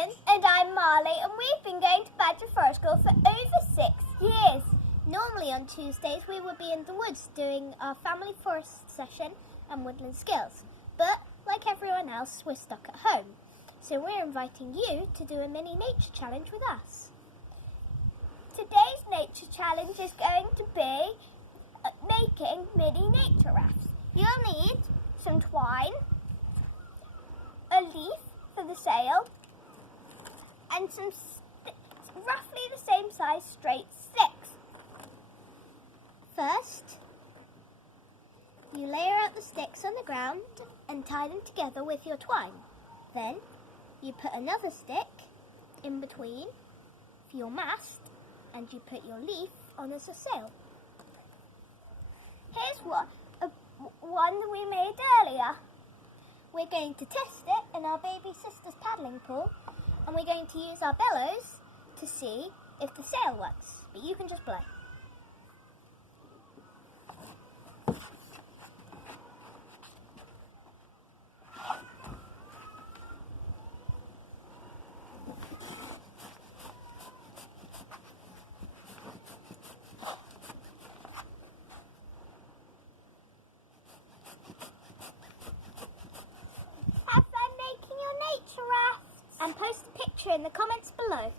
Megan. And I'm Marley, and we've been going to Badger Forest School for over 6 years. Normally on Tuesdays we would be in the woods doing our family forest session and woodland skills. But like everyone else, we're stuck at home. So we're inviting you to do a mini nature challenge with us. Today's nature challenge is going to be making mini nature rafts. You'll need some twine, a leaf for the sail, and some roughly the same size straight sticks. First, you layer out the sticks on the ground and tie them together with your twine. Then, you put another stick in between for your mast, and you put your leaf on as a sail. Here's one that we made earlier. We're going to test it in our baby sister's paddling pool, and we're going to use our bellows to see if the sail works. But you can just blow. Have fun making your nature rafts and post a picture in the comments below.